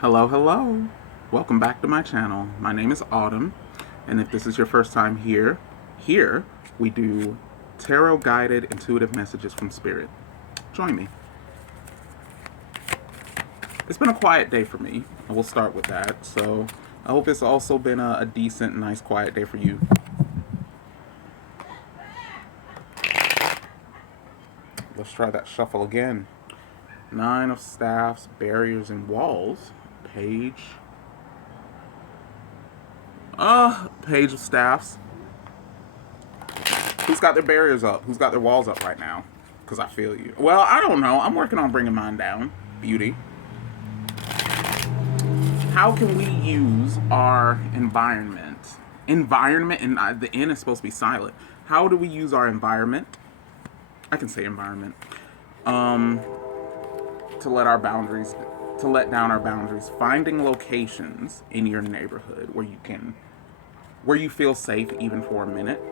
Hello, hello. Welcome back to my channel. My name is Autumn, and if this is your first time here we do tarot guided intuitive messages from Spirit. Join me. It's been a quiet day for me. I will start with that. So I hope it's also been a decent, nice, quiet day for you. Let's try that shuffle again. Nine of Staffs, barriers and walls. Page of Staffs. Who's got their barriers up? Who's got their walls up right now? Because I feel you. Well, I don't know. I'm working on bringing mine down. Beauty. How can we use our environment? Environment, and the N is supposed to be silent. How do we use our environment? I can say environment. To let down our boundaries. Finding locations in your neighborhood where you feel safe even for a minute,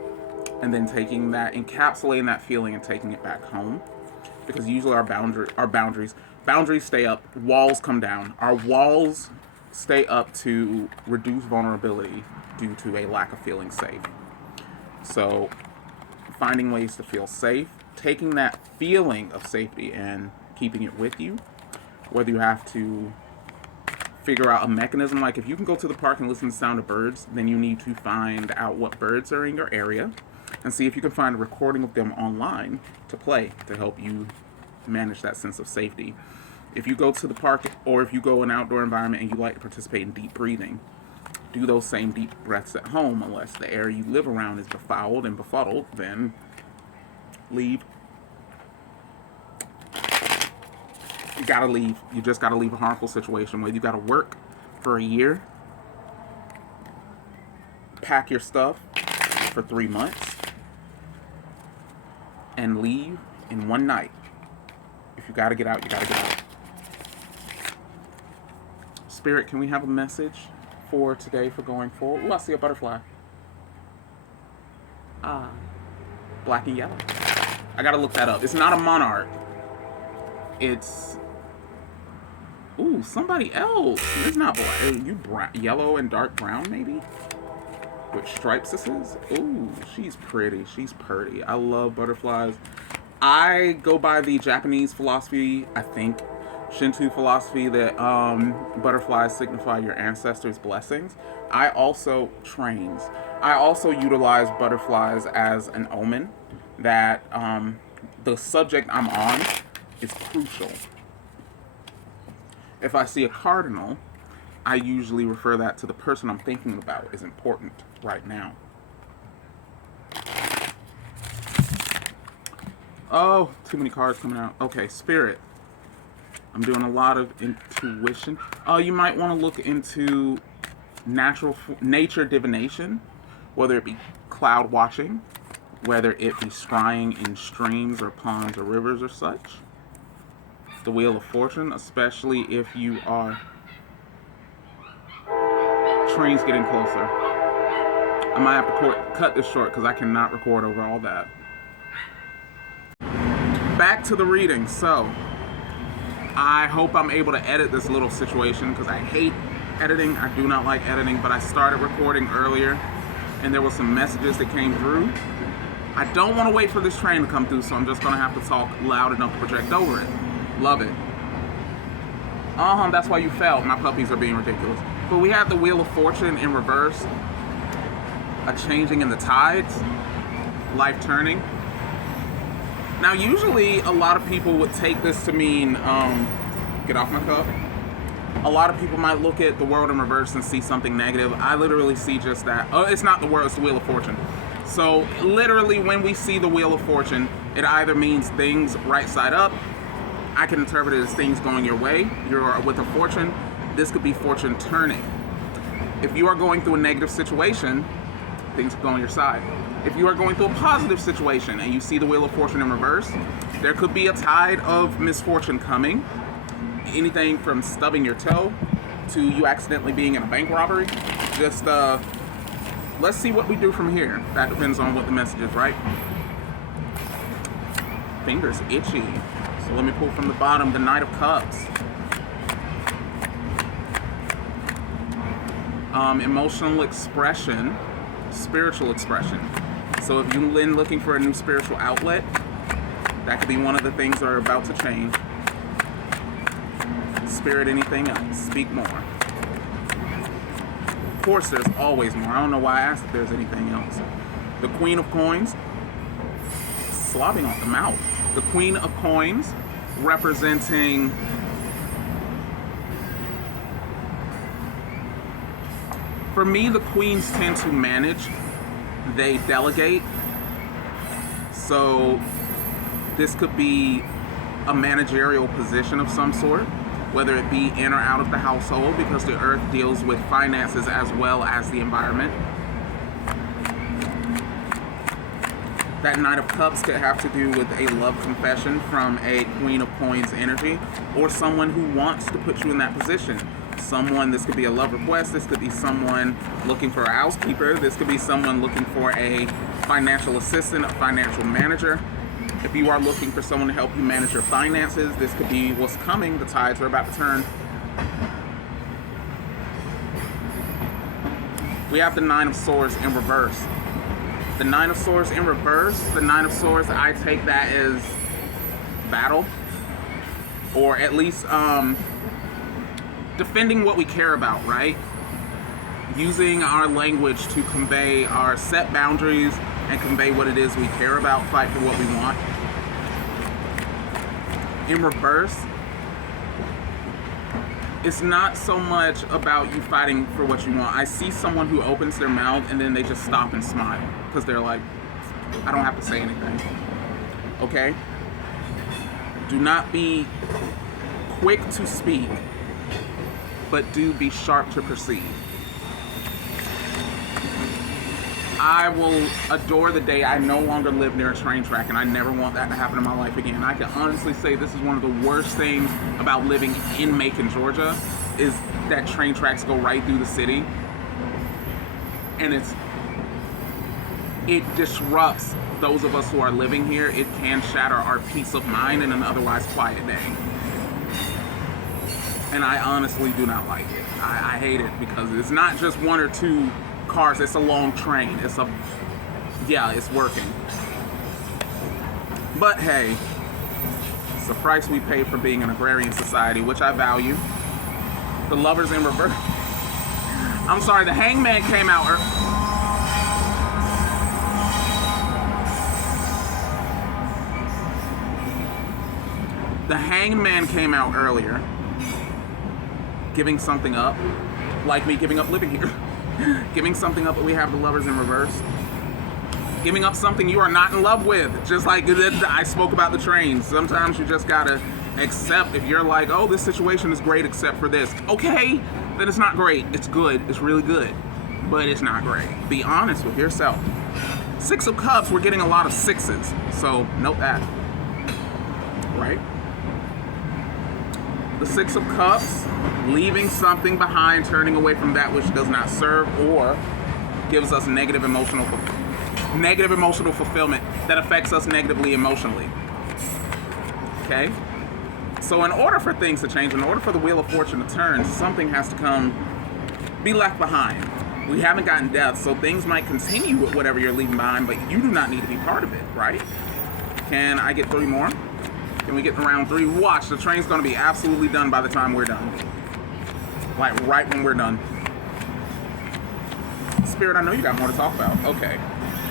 and then taking that, encapsulating that feeling and taking it back home. Because usually our boundaries stay up, walls come down. Our walls stay up to reduce vulnerability due to a lack of feeling safe. So finding ways to feel safe, taking that feeling of safety and keeping it with you, whether you have to figure out a mechanism, like if you can go to the park and listen to the sound of birds, then you need to find out what birds are in your area and see if you can find a recording of them online to play to help you manage that sense of safety. If you go to the park or if you go in an outdoor environment and you like to participate in deep breathing, do those same deep breaths at home. Unless the air you live around is befouled and befuddled, then leave. You gotta leave. You just gotta leave a harmful situation. Whether you gotta work for a year, pack your stuff for 3 months, and leave in one night. If you gotta get out, you gotta get out. Spirit, can we have a message for today for going forward? Ooh, I see a butterfly. Black and yellow. I gotta look that up. It's not a monarch. It's... Ooh, somebody else. It's not black. Yellow and dark brown, maybe? With stripes, this is? Ooh, she's pretty. She's pretty. I love butterflies. I go by the Japanese philosophy, I think, Shinto philosophy, that butterflies signify your ancestors' blessings. I also utilize butterflies as an omen that the subject I'm on is crucial. If I see a cardinal, I usually refer that to the person I'm thinking about is important right now. Oh, too many cards coming out. Okay, Spirit. I'm doing a lot of intuition. Oh, you might want to look into nature divination, whether it be cloud watching, whether it be scrying in streams or ponds or rivers or such. The Wheel of Fortune, especially if you are... Train's getting closer. I might have to cut this short because I cannot record over all that. Back to the reading. So, I hope I'm able to edit this little situation because I hate editing. I do not like editing, but I started recording earlier and there were some messages that came through. I don't want to wait for this train to come through, so I'm just going to have to talk loud enough to project over it. Love it. That's why you fell. My puppies are being ridiculous. But we have the Wheel of Fortune in reverse. A changing in the tides. Life turning. Now, usually, a lot of people would take this to mean, get off my cup. A lot of people might look at the world in reverse and see something negative. I literally see just that. Oh, it's not the world, it's the Wheel of Fortune. So, literally, when we see the Wheel of Fortune, it either means things right side up. I can interpret it as things going your way. You're with a fortune. This could be fortune turning. If you are going through a negative situation, things go on your side. If you are going through a positive situation and you see the Wheel of Fortune in reverse, there could be a tide of misfortune coming. Anything from stubbing your toe to you accidentally being in a bank robbery. Just, let's see what we do from here. That depends on what the message is, right? Fingers itchy. So let me pull from the bottom, the Knight of Cups. Emotional expression, spiritual expression. So if you've been looking for a new spiritual outlet, that could be one of the things that are about to change. Spirit, anything else? Speak more. Of course, there's always more. I don't know why I asked if there's anything else. The Queen of Coins, slobbing off the mouth. The Queen of Coins, representing for me, the queens tend to manage, they delegate. So this could be a managerial position of some sort, whether it be in or out of the household, because the earth deals with finances as well as the environment. That Knight of Cups could have to do with a love confession from a Queen of Coins energy, or someone who wants to put you in that position. Someone, this could be a love request, this could be someone looking for a housekeeper, this could be someone looking for a financial assistant, a financial manager. If you are looking for someone to help you manage your finances, this could be what's coming. The tides are about to turn. We have the Nine of Swords in reverse. The Nine of Swords in reverse, the Nine of Swords, I take that as battle, or at least defending what we care about, right? Using our language to convey our set boundaries and convey what it is we care about, fight for what we want. In reverse, it's not so much about you fighting for what you want. I see someone who opens their mouth and then they just stop and smile because they're like, I don't have to say anything. Okay? Do not be quick to speak, but do be sharp to perceive. I will adore the day I no longer live near a train track, and I never want that to happen in my life again. I can honestly say this is one of the worst things about living in Macon, Georgia, is that train tracks go right through the city, and it disrupts those of us who are living here. It can shatter our peace of mind in an otherwise quiet day. And I honestly do not like it. I hate it because it's not just one or two cars, it's a long train. It's working. But hey, it's the price we pay for being an agrarian society, which I value. The Lovers in reverse. I'm sorry, the Hangman came out. The Hangman came out earlier, giving something up, like me giving up living here. Giving something up, but we have the Lovers in reverse. Giving up something you are not in love with. Just like I spoke about the trains. Sometimes you just gotta accept, if you're like, oh, this situation is great except for this. Okay, then it's not great. It's good. It's really good. But it's not great. Be honest with yourself. Six of Cups, we're getting a lot of sixes. So note that. Right? The Six of Cups, leaving something behind, turning away from that which does not serve or gives us negative emotional fulfillment that affects us negatively emotionally. Okay? So in order for things to change, in order for the Wheel of Fortune to turn, something has to be left behind. We haven't gotten death, so things might continue with whatever you're leaving behind, but you do not need to be part of it, right? Can I get 3 more? Can we get to round 3? Watch, the train's going to be absolutely done by the time we're done. Like, right when we're done. Spirit, I know you got more to talk about. Okay.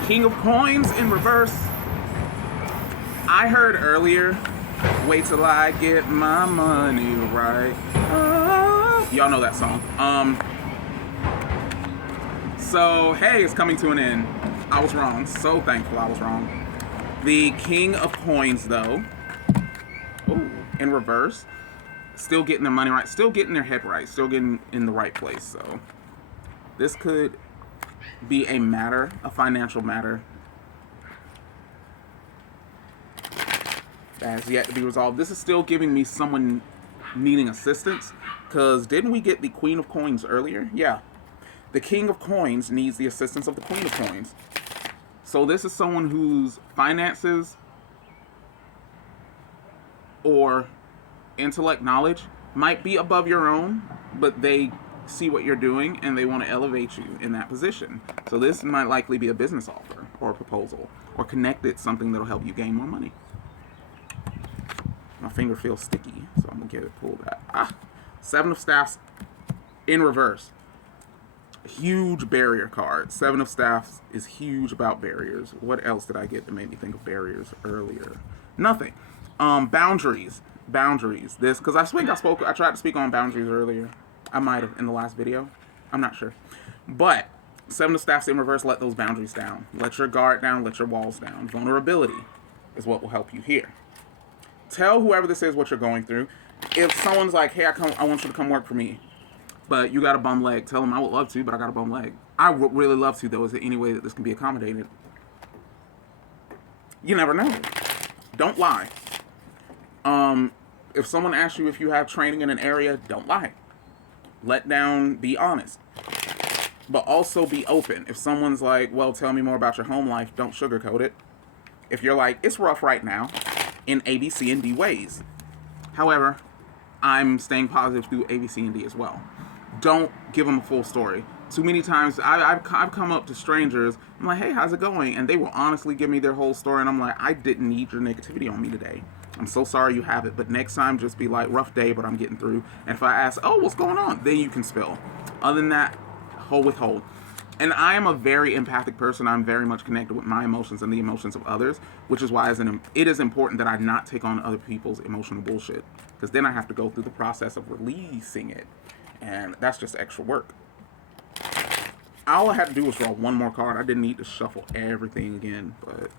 King of Coins in reverse. I heard earlier, wait till I get my money right. Y'all know that song. So, hey, it's coming to an end. I was wrong. So thankful I was wrong. The King of Coins, though, in reverse, still getting their money right, still getting their head right, still getting in the right place. So this could be a financial matter that has yet to be resolved. This is still giving me someone needing assistance, because didn't we get the Queen of Coins earlier? Yeah. The King of Coins needs the assistance of the Queen of Coins. So this is someone whose finances or intellect knowledge might be above your own, but they see what you're doing and they want to elevate you in that position. So this might likely be a business offer or a proposal, or connected something that'll help you gain more money. My finger feels sticky, so I'm gonna get it pulled out. Seven of Staffs in reverse. Huge barrier card. Seven of Staffs is huge about barriers. What else did I get that made me think of barriers earlier? Nothing. Boundaries. Boundaries. This, because I tried to speak on boundaries earlier. I might have in the last video. I'm not sure. But Seven of Staffs in reverse, let those boundaries down. Let your guard down, let your walls down. Vulnerability is what will help you here. Tell whoever this is what you're going through. If someone's like, hey, I want you to come work for me, but you got a bum leg, tell them I would love to, but I got a bum leg. I would really love to, though. Is there any way that this can be accommodated? You never know. Don't lie. If someone asks you if you have training in an area, don't lie. Let down, be honest. But also be open. If someone's like, well, tell me more about your home life, don't sugarcoat it. If you're like, it's rough right now, in A, B, C, and D ways. However, I'm staying positive through A, B, C, and D as well. Don't give them a full story. Too many times, I've come up to strangers, I'm like, hey, how's it going? And they will honestly give me their whole story, and I'm like, I didn't need your negativity on me today. I'm so sorry you have it, but next time just be like, rough day, but I'm getting through. And if I ask, oh, what's going on? Then you can spill. Other than that, withhold. And I am a very empathic person. I'm very much connected with my emotions and the emotions of others, which is why it is important that I not take on other people's emotional bullshit, because then I have to go through the process of releasing it, and that's just extra work. All I had to do was draw one more card. I didn't need to shuffle everything again, but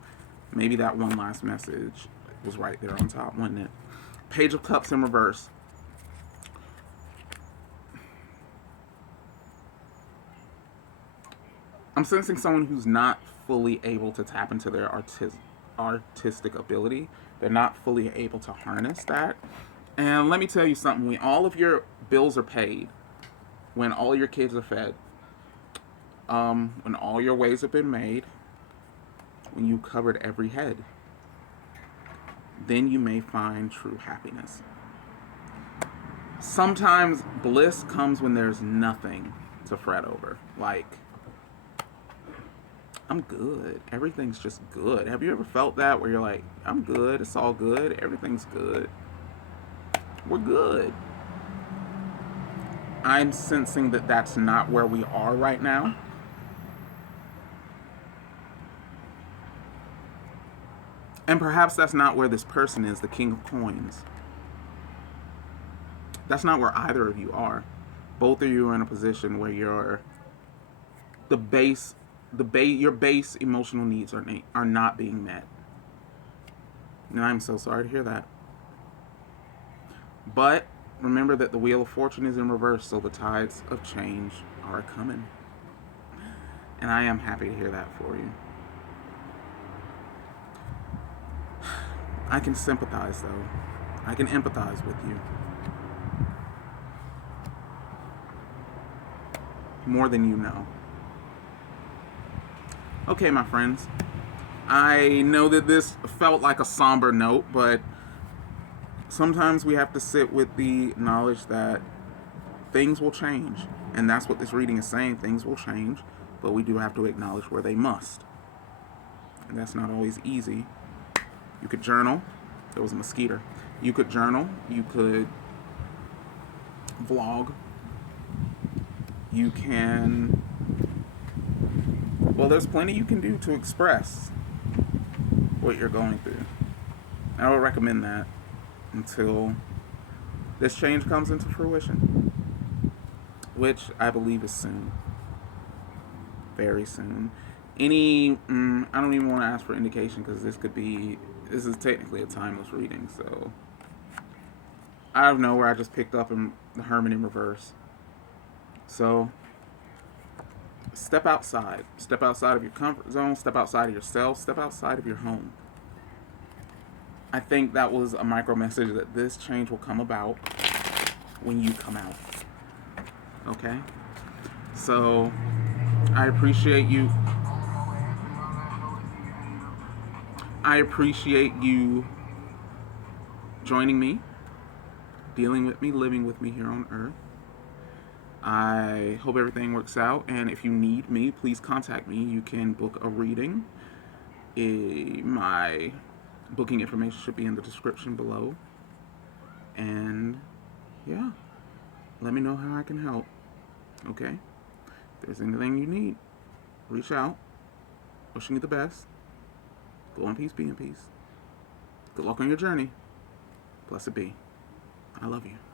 maybe that one last message was right there on top, wasn't it? Page of Cups in reverse. I'm sensing someone who's not fully able to tap into their artistic ability. They're not fully able to harness that. And let me tell you something. When all of your bills are paid, when all your kids are fed, when all your ways have been made, when you covered every head, then you may find true happiness. Sometimes bliss comes when there's nothing to fret over. Like, I'm good. Everything's just good. Have you ever felt that where you're like, I'm good. It's all good. Everything's good. We're good. I'm sensing that that's not where we are right now. And perhaps that's not where this person is, the King of Coins. That's not where either of you are. Both of you are in a position where your base emotional needs are not being met. And I'm so sorry to hear that. But remember that the Wheel of Fortune is in reverse, so the tides of change are coming. And I am happy to hear that for you. I can sympathize, though. I can empathize with you. More than you know. Okay, my friends. I know that this felt like a somber note, but sometimes we have to sit with the knowledge that things will change. And that's what this reading is saying. Things will change, but we do have to acknowledge where they must. And that's not always easy. You could journal. There was a mosquito. You could journal. You could vlog. You can... Well, there's plenty you can do to express what you're going through. I would recommend that until this change comes into fruition, which I believe is soon. Very soon. I don't even want to ask for indication because this is technically a timeless reading, so out of nowhere I just picked up the Hermit in reverse. So step outside. Step outside of your comfort zone. Step outside of yourself. Step outside of your home. I think that was a micro message that this change will come about when you come out. Okay? So I appreciate you. I appreciate you joining me, dealing with me, living with me here on Earth. I hope everything works out. And if you need me, please contact me. You can book a reading. My booking information should be in the description below. And yeah, let me know how I can help. Okay? If there's anything you need, reach out. Wishing you the best. Go in peace, be in peace. Good luck on your journey. Blessed be. I love you.